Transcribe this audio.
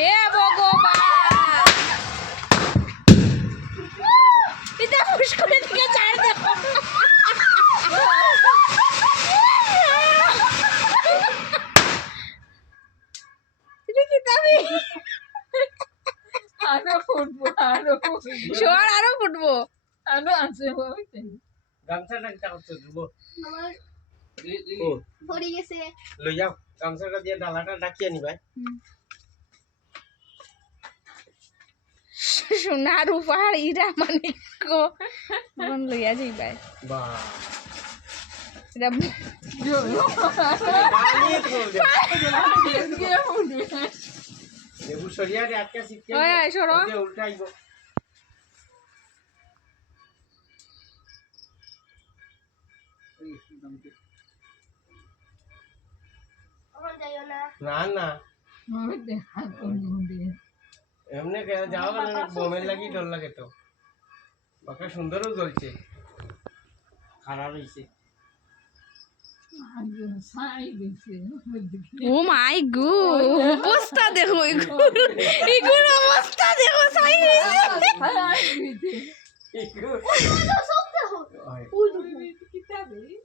এ ভগবান এটা পুষ্করের দিকে ছাড় দেখো এটা কি দাবি আরো ফুটবো শোয়ার আরো ফুটবো আরো আছে গামছাটা একটা করতে দেবো আমার ও পড়ে গেছে লই যাও গামছাটা দিয়ে ডালাটা ডাকিয়ে নিবা সোনার উপহার ইরা মানে কোন লইয়া যাইবাই বাহ এটা দেবু সরিয়া রে আজকে শিখতে ওই আয় সরো ওকে উল্টাইব আমার যাইও না না না এমনি যাও না বোমের লাগি ডর লাগে তো বাকা সুন্দরও জ্বলছে খারাপ হইছে ও মাই গো অবস্থা দেখো ইগুর অবস্থা দেখো সাই একটু সব দেখো হয় ওই দেখো